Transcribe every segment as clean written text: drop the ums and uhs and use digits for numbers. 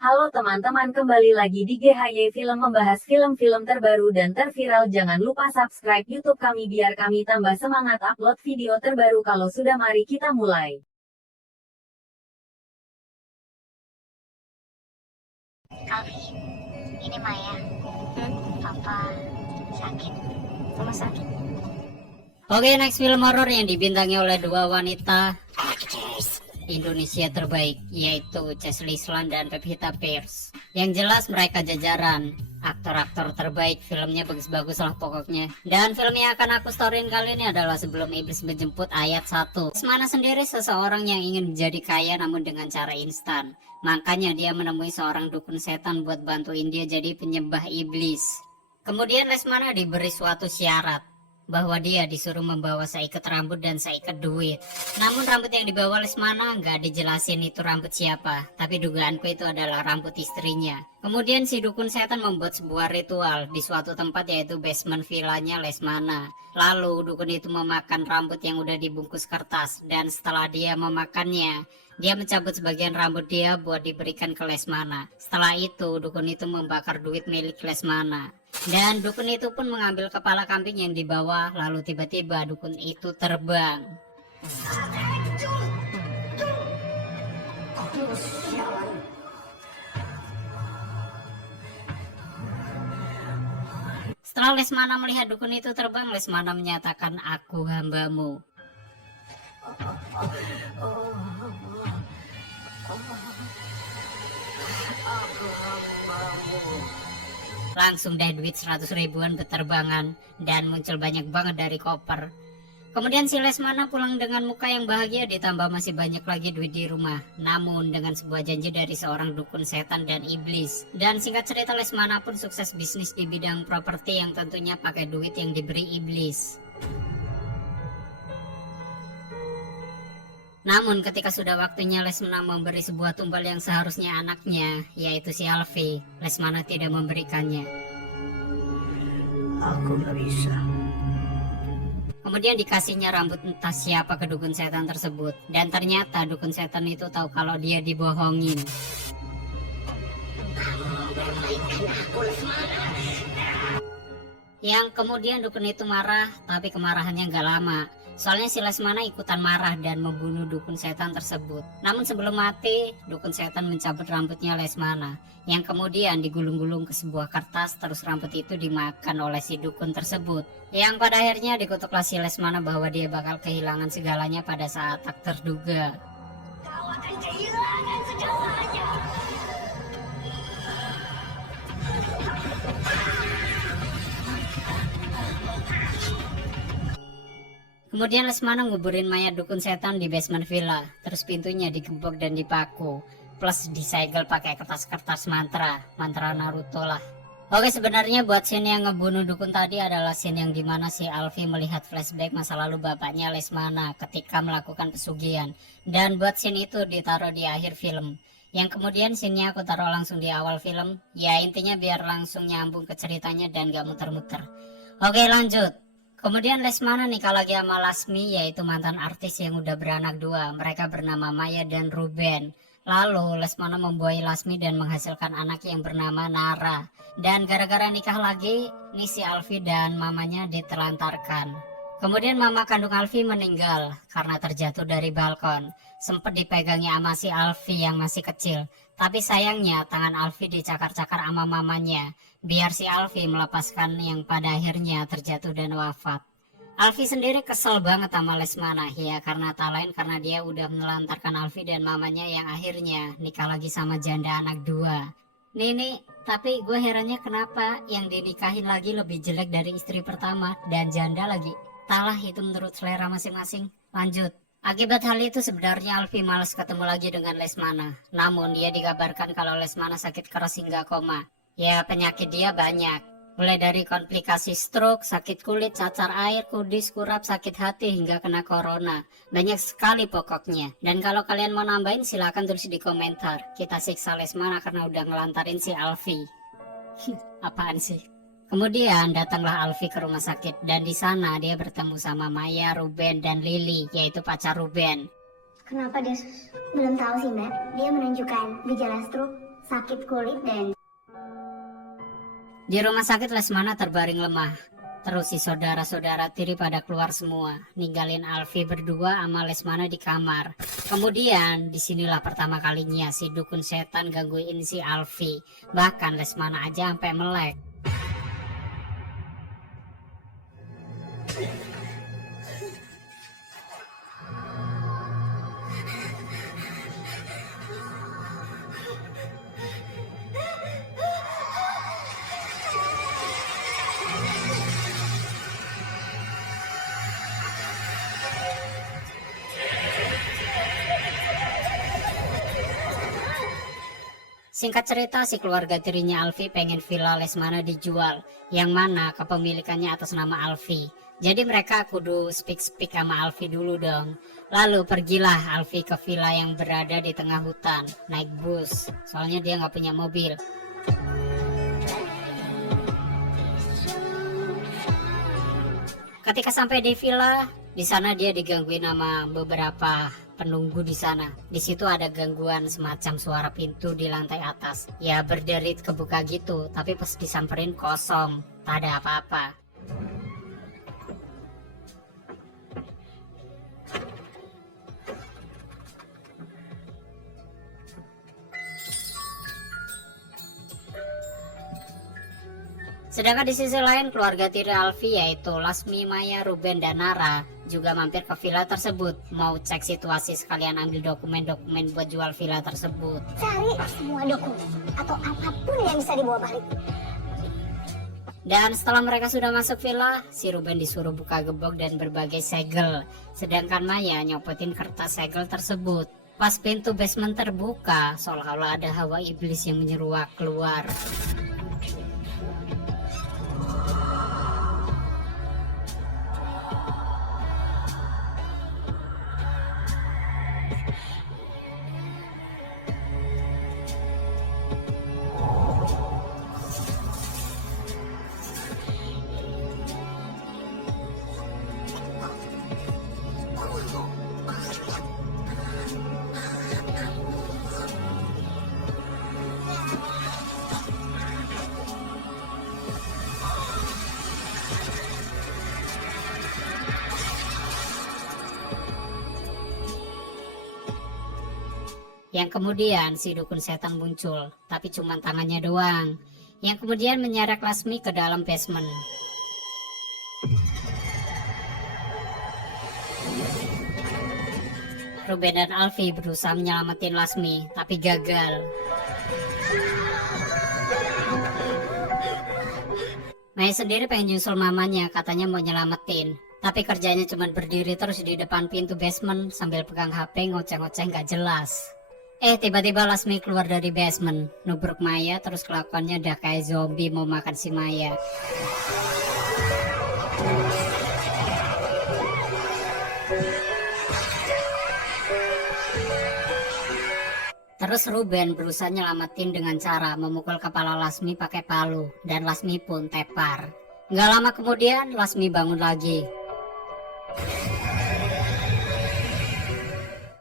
Halo teman-teman, kembali lagi di GHY Film membahas film-film terbaru dan terviral. Jangan lupa subscribe YouTube kami biar kami tambah semangat upload video terbaru. Kalau sudah, mari kita mulai. Alfi, ini Maya. Papa sakit. Mama sakit. Oke, next film horor yang dibintangi oleh dua wanita Indonesia terbaik, yaitu Chelsea Islan dan Pevita Pierce. Yang jelas mereka jajaran aktor-aktor terbaik. Filmnya bagus-bagus lah pokoknya. Dan film yang akan aku storyin kali ini adalah Sebelum Iblis Menjemput ayat 1. Lesmana sendiri seseorang yang ingin menjadi kaya namun dengan cara instan. Makanya dia menemui seorang dukun setan buat bantuin dia jadi penyembah iblis. Kemudian Lesmana diberi suatu syarat bahwa dia disuruh membawa seikat rambut dan seikat duit. Namun rambut yang dibawa Lesmana nggak dijelasin itu rambut siapa, tapi dugaanku itu adalah rambut istrinya. Kemudian si dukun setan membuat sebuah ritual di suatu tempat, yaitu basement villanya Lesmana. Lalu dukun itu memakan rambut yang udah dibungkus kertas, dan setelah dia memakannya, dia mencabut sebagian rambut dia buat diberikan ke Lesmana. Setelah itu dukun itu membakar duit milik Lesmana. Dan dukun itu pun mengambil kepala kambing yang dibawa, lalu tiba-tiba dukun itu terbang. Setelah Lesmana melihat dukun itu terbang, Lesmana menyatakan, "Aku hambamu." Langsung deh duit 100 ribuan berterbangan dan muncul banyak banget dari koper. Kemudian si Lesmana pulang dengan muka yang bahagia, ditambah masih banyak lagi duit di rumah. Namun dengan sebuah janji dari seorang dukun setan dan iblis. Dan singkat cerita, Lesmana pun sukses bisnis di bidang properti yang tentunya pakai duit yang diberi iblis. Namun ketika sudah waktunya Lesmana memberi sebuah tumbal yang seharusnya anaknya, yaitu si Alfi, Lesmana tidak memberikannya. Aku gak bisa. Kemudian dikasihnya rambut entah siapa ke dukun setan tersebut. Dan ternyata dukun setan itu tahu kalau dia dibohongin. Yang kemudian dukun itu marah, tapi kemarahannya gak lama. Soalnya si Lesmana ikutan marah dan membunuh dukun setan tersebut. Namun sebelum mati, dukun setan mencabut rambutnya Lesmana, yang kemudian digulung-gulung ke sebuah kertas, terus rambut itu dimakan oleh si dukun tersebut. Yang pada akhirnya dikutuklah si Lesmana bahwa dia bakal kehilangan segalanya pada saat tak terduga. Kau akan kehilangan segalanya. Kemudian Lesmana nguburin mayat dukun setan di basement villa, terus pintunya digembok dan dipaku, plus disegel pakai kertas-kertas mantra Naruto lah. Oke, sebenarnya buat scene yang ngebunuh dukun tadi adalah scene yang dimana si Alfi melihat flashback masa lalu bapaknya Lesmana ketika melakukan pesugihan. Dan buat scene itu ditaruh di akhir film. Yang kemudian scene-nya aku taruh langsung di awal film. Ya intinya biar langsung nyambung ke ceritanya dan gak muter-muter. Oke, lanjut. Kemudian Lesmana nikah lagi sama Lasmi, yaitu mantan artis yang udah beranak dua. Mereka bernama Maya dan Ruben. Lalu Lesmana membuahi Lasmi dan menghasilkan anak yang bernama Nara. Dan gara-gara nikah lagi, nih si Alfi dan mamanya ditelantarkan. Kemudian mama kandung Alfi meninggal karena terjatuh dari balkon. Sempat dipegangi sama si Alfi yang masih kecil. Tapi sayangnya tangan Alfi dicakar-cakar sama mamanya, biar si Alfi melepaskan yang pada akhirnya terjatuh dan wafat. Alfi sendiri kesel banget sama Lesmana, ya karena tak lain karena dia udah menelantarkan Alfi dan mamanya yang akhirnya nikah lagi sama janda anak dua. Nih, tapi gue herannya kenapa yang dinikahin lagi lebih jelek dari istri pertama dan janda lagi. Talah itu menurut selera masing-masing. Lanjut. Akibat hal itu sebenarnya Alfi malas ketemu lagi dengan Lesmana. Namun dia dikabarkan kalau Lesmana sakit keras hingga koma. Ya penyakit dia banyak. Mulai dari komplikasi stroke, sakit kulit, cacar air, kudis, kurap, sakit hati, hingga kena corona. Banyak sekali pokoknya. Dan kalau kalian mau nambahin silahkan tulis di komentar. Kita siksa Lesmana karena udah ngelantarin si Alfi. Apaan sih? Kemudian datanglah Alfi ke rumah sakit dan di sana dia bertemu sama Maya, Ruben, dan Lily, yaitu pacar Ruben. Kenapa dia belum tahu sih Mbak? Dia menunjukkan gejala stroke sakit kulit dan Di rumah sakit Lesmana terbaring lemah. Terus si saudara-saudara tiri pada keluar semua, ninggalin Alfi berdua sama Lesmana di kamar. Kemudian disinilah pertama kalinya si dukun setan gangguin si Alfi. Bahkan Lesmana aja sampai melek. Singkat cerita, si keluarga tirinya Alfi pengen villa Lesmana dijual, yang mana kepemilikannya atas nama Alfi. Jadi mereka kudu speak sama Alfi dulu dong. Lalu pergilah Alfi ke villa yang berada di tengah hutan, naik bus, soalnya dia nggak punya mobil. Ketika sampai di villa, di sana dia digangguin sama beberapa penunggu di sana. Di situ ada gangguan semacam suara pintu di lantai atas. Ya berderit kebuka gitu, tapi pas disamperin kosong, tak ada apa-apa. Sedangkan di sisi lain keluarga tiri Alfi yaitu Lasmi, Maya, Ruben, dan Nara juga mampir ke villa tersebut, mau cek situasi sekalian ambil dokumen-dokumen buat jual villa tersebut. cari semua dokumen atau apapun yang bisa dibawa balik. Dan setelah mereka sudah masuk villa, si Ruben disuruh buka gembok dan berbagai segel, sedangkan Maya nyopotin kertas segel tersebut. Pas pintu basement terbuka, seolah-olah ada hawa iblis yang menyeruak keluar. Yang kemudian si dukun setan muncul, tapi cuma tangannya doang. Yang kemudian menyeret Lasmi ke dalam basement. Ruben dan Alfi berusaha menyelamatin Lasmi, tapi gagal. Maya sendiri pengen nyusul mamanya, katanya mau nyelamatin. Tapi kerjanya cuma berdiri terus di depan pintu basement sambil pegang HP ngoceh-ngoceh gak jelas. Tiba-tiba Lasmi keluar dari basement, nubruk Maya, terus kelakuannya udah kayak zombie mau makan si Maya. Terus Ruben berusaha nyelamatin dengan cara memukul kepala Lasmi pakai palu, dan Lasmi pun tepar. Gak lama kemudian Lasmi bangun lagi.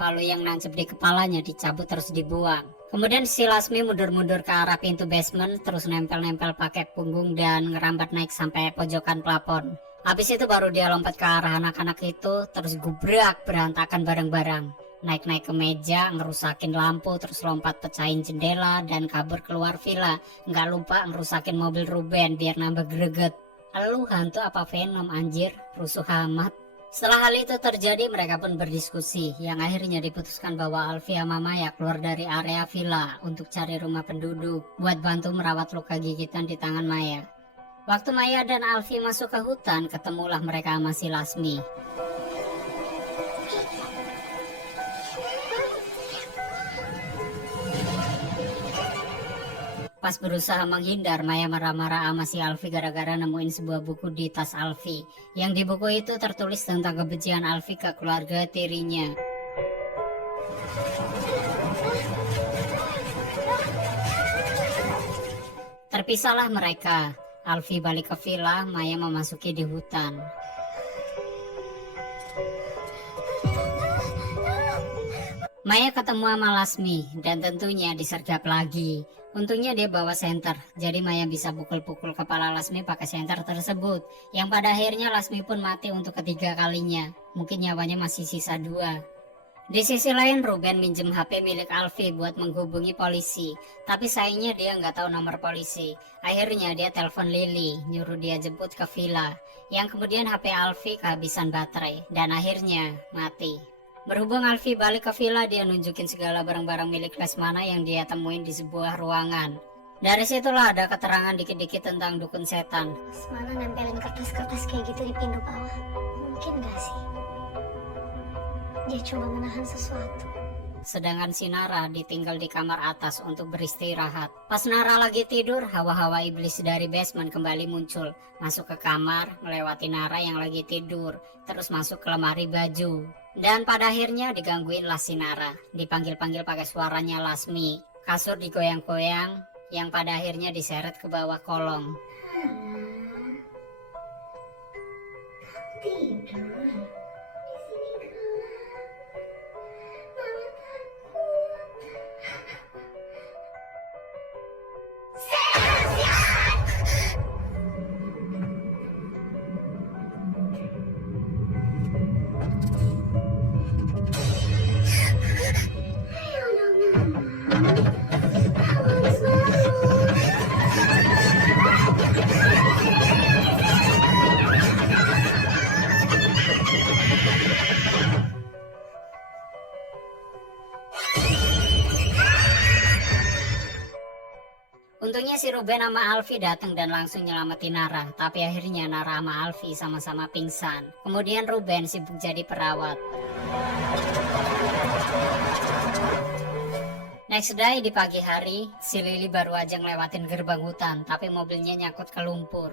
Palu yang nancep di kepalanya dicabut terus dibuang. Kemudian si Lasmi mundur-mundur ke arah pintu basement, terus nempel-nempel pakai punggung dan ngerambat naik sampai pojokan plafon. Habis itu baru dia lompat ke arah anak-anak itu, terus gubrak berantakan barang-barang. Naik-naik ke meja, ngerusakin lampu, terus lompat pecahin jendela dan kabur keluar villa. Nggak lupa ngerusakin mobil Ruben biar nambah greget. Lu hantu apa Venom anjir, rusuh amat. Setelah hal itu terjadi, mereka pun berdiskusi, yang akhirnya diputuskan bahwa Alfi sama Maya keluar dari area villa untuk cari rumah penduduk buat bantu merawat luka gigitan di tangan Maya. Waktu Maya dan Alfi masuk ke hutan, ketemulah mereka sama si Lasmi. Pas berusaha menghindar, Maya marah-marah sama si Alfi gara-gara nemuin sebuah buku di tas Alfi. Yang di buku itu tertulis tentang kebencian Alfi ke keluarga tirinya. Terpisahlah mereka. Alfi balik ke villa, Maya memasuki di hutan. Maya ketemu sama Lasmi dan tentunya disergap lagi. Untungnya dia bawa senter, jadi Maya bisa pukul-pukul kepala Lasmi pakai senter tersebut. Yang pada akhirnya Lasmi pun mati untuk ketiga kalinya. Mungkin nyawanya masih sisa 2. Di sisi lain, Ruben minjem HP milik Alfi buat menghubungi polisi. Tapi sayangnya dia nggak tahu nomor polisi. Akhirnya dia telepon Lily, nyuruh dia jemput ke villa. Yang kemudian HP Alfi kehabisan baterai, dan akhirnya mati. Berhubung Alfi balik ke villa, dia nunjukin segala barang-barang milik Lesmana yang dia temuin di sebuah ruangan. Dari situlah ada keterangan dikit-dikit tentang dukun setan. Lesmana nempelin kertas-kertas kayak gitu di pintu bawah. Mungkin gak sih? Dia coba menahan sesuatu. Sedangkan si Nara ditinggal di kamar atas untuk beristirahat. Pas Nara lagi tidur, hawa-hawa iblis dari basement kembali muncul. Masuk ke kamar, melewati Nara yang lagi tidur, terus masuk ke lemari baju. Dan pada akhirnya digangguin lah si Nara. Dipanggil-panggil pakai suaranya Lasmi. Kasur digoyang-goyang, yang pada akhirnya diseret ke bawah kolong. Tidur. Untungnya si Ruben sama Alfi datang dan langsung nyelamatin Nara. Tapi akhirnya Nara sama Alfi sama-sama pingsan. Kemudian Ruben sibuk jadi perawat. Next day di pagi hari, si Lily baru aja ngelewatin gerbang hutan, tapi mobilnya nyangkut ke lumpur.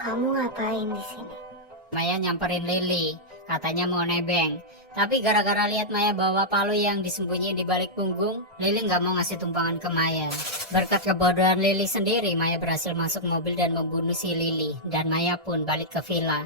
Kamu ngapain di sini? Maya nyamperin Lily, katanya mau nebeng. Tapi gara-gara lihat Maya bawa palu yang disembunyi di balik punggung, Lily nggak mau ngasih tumpangan ke Maya. Berkat kebodohan Lily sendiri, Maya berhasil masuk mobil dan membunuh si Lily. Dan Maya pun balik ke villa.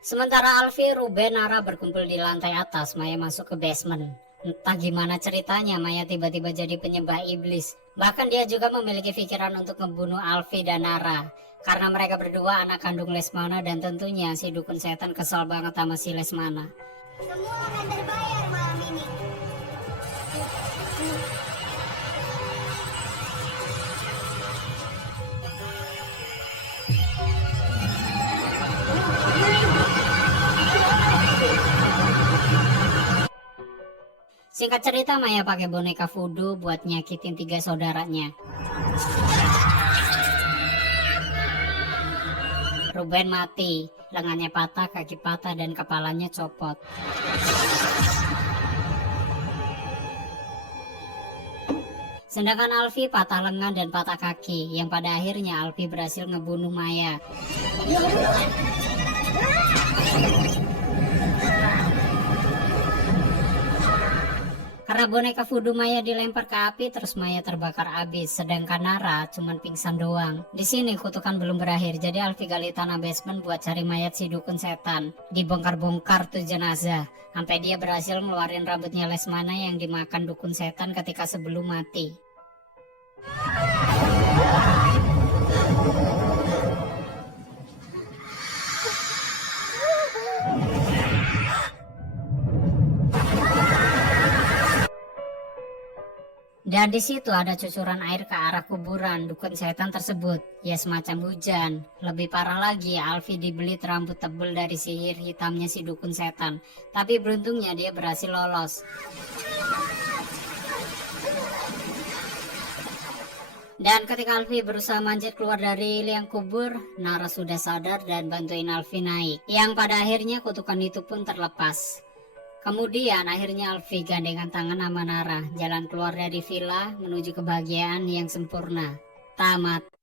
Sementara Alfi, Ruben, Nara berkumpul di lantai atas, Maya masuk ke basement. Entah gimana ceritanya, Maya tiba-tiba jadi penyembah iblis. Bahkan dia juga memiliki pikiran untuk membunuh Alfi dan Nara. Karena mereka berdua anak kandung Lesmana dan tentunya si dukun setan kesal banget sama si Lesmana. Semua akan terbayar malam ini. Singkat cerita, Maya pakai boneka voodoo buat nyakitin 3 saudaranya. Ruben mati, lengannya patah, kaki patah, dan kepalanya copot. Sedangkan Alfi patah lengan dan patah kaki, yang pada akhirnya Alfi berhasil ngebunuh Maya. Karena boneka voodoo Maya dilempar ke api, terus Maya terbakar habis, sedangkan Nara cuman pingsan doang. Di sini kutukan belum berakhir, jadi Alfi gali tanah basement buat cari mayat si dukun setan. Dibongkar-bongkar tuh jenazah, sampai dia berhasil ngeluarin rambutnya Lesmana yang dimakan dukun setan ketika sebelum mati. Dan di situ ada cucuran air ke arah kuburan dukun setan tersebut. Ya semacam hujan. Lebih parah lagi, Alfi dibelit rambut tebel dari sihir hitamnya si dukun setan. Tapi beruntungnya dia berhasil lolos. Dan ketika Alfi berusaha manjat keluar dari liang kubur, Nara sudah sadar dan bantuin Alfi naik. Yang pada akhirnya kutukan itu pun terlepas. Kemudian akhirnya Alfi gandengan tangan sama Nara, jalan keluar dari villa menuju kebahagiaan yang sempurna. Tamat.